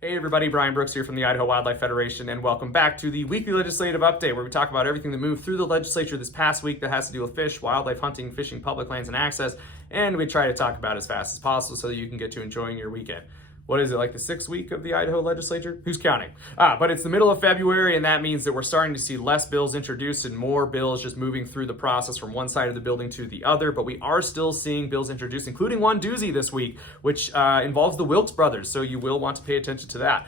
Hey everybody, Brian Brooks here from the Idaho Wildlife Federation, and welcome back to the weekly legislative update where we talk about everything that moved through the legislature this past week that has to do with fish, wildlife, hunting, fishing, public lands, and access, and we try to talk about as fast as possible so that you can get to enjoying your weekend. What is it, like the 6th week of the Idaho legislature? Who's counting? But it's the middle of February, and that means that we're starting to see less bills introduced and more bills just moving through the process from one side of the building to the other. But we are still seeing bills introduced, including one doozy this week, which involves the Wilkes brothers. So you will want to pay attention to that.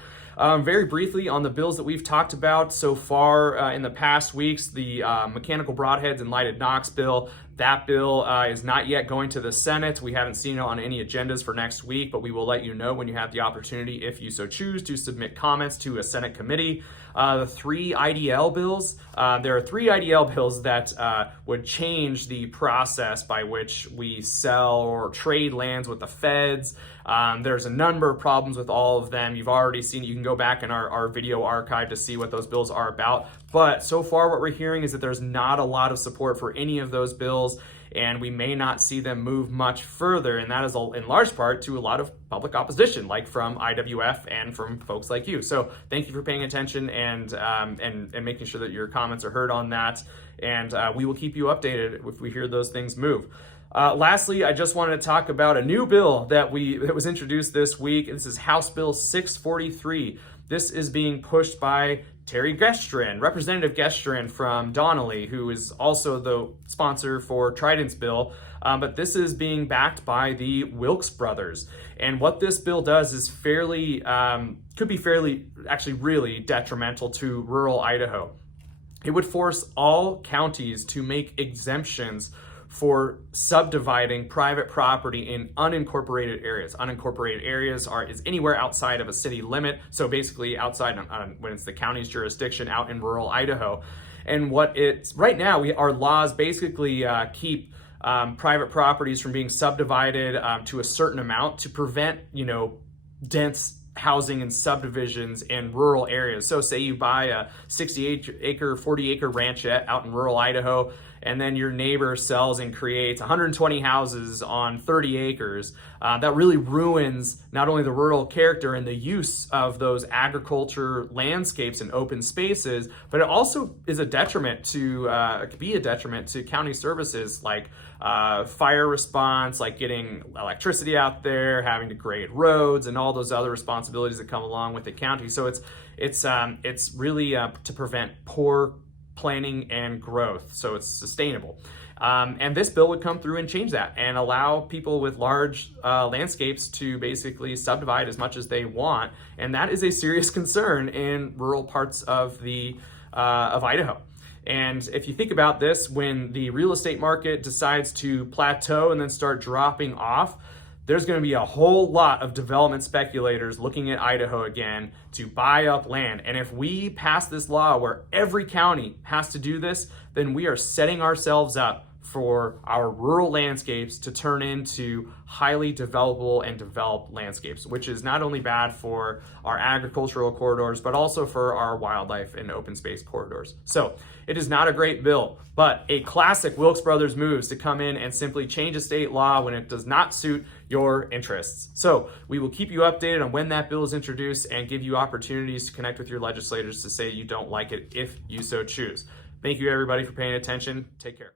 Very briefly on the bills that we've talked about so far in the past weeks, the mechanical broadheads and lighted nocks bill. That bill is not yet going to the Senate. We haven't seen it on any agendas for next week, but we will let you know when you have the opportunity, if you so choose, to submit comments to a Senate committee. The 3 IDL bills, there are 3 IDL bills that would change the process by which we sell or trade lands with the feds. There's a number of problems with all of them. You've already seen, you can go back in our video archive to see what those bills are about. But so far what we're hearing is that there's not a lot of support for any of those bills, and we may not see them move much further, and that is in large part to a lot of public opposition, like from IWF and from folks like you. So thank you for paying attention and making sure that your comments are heard on that, and we will keep you updated if we hear those things move. Lastly, I just wanted to talk about a new bill that was introduced this week. This is House Bill 643. This is being pushed by Terry Gestrin, Representative Gestrin from Donnelly, who is also the sponsor for Trident's bill. But this is being backed by the Wilkes brothers. And what this bill does is could be actually really detrimental to rural Idaho. It would force all counties to make exemptions for subdividing private property in unincorporated areas. Unincorporated areas is anywhere outside of a city limit, so basically outside when it's the county's jurisdiction out in rural Idaho. And right now, our laws basically keep private properties from being subdivided to a certain amount to prevent, dense housing and subdivisions in rural areas. So say you buy a 60-acre, 40-acre ranchette out in rural Idaho, and then your neighbor sells and creates 120 houses on 30 acres. That really ruins not only the rural character and the use of those agriculture landscapes and open spaces, but it also is a detriment could be a detriment to county services like fire response, like getting electricity out there, having to grade roads, and all those other responsibilities that come along with the county. So it's really to prevent poor planning and growth, so it's sustainable. And this bill would come through and change that and allow people with large landscapes to basically subdivide as much as they want, and that is a serious concern in rural parts of Idaho. And if you think about this, when the real estate market decides to plateau and then start dropping off, there's going to be a whole lot of development speculators looking at Idaho again to buy up land. And if we pass this law where every county has to do this, then we are setting ourselves up for our rural landscapes to turn into highly developable and developed landscapes, which is not only bad for our agricultural corridors, but also for our wildlife and open space corridors. So it is not a great bill, but a classic Wilkes brothers moves to come in and simply change a state law when it does not suit your interests. So we will keep you updated on when that bill is introduced and give you opportunities to connect with your legislators to say you don't like it if you so choose. Thank you everybody for paying attention. Take care.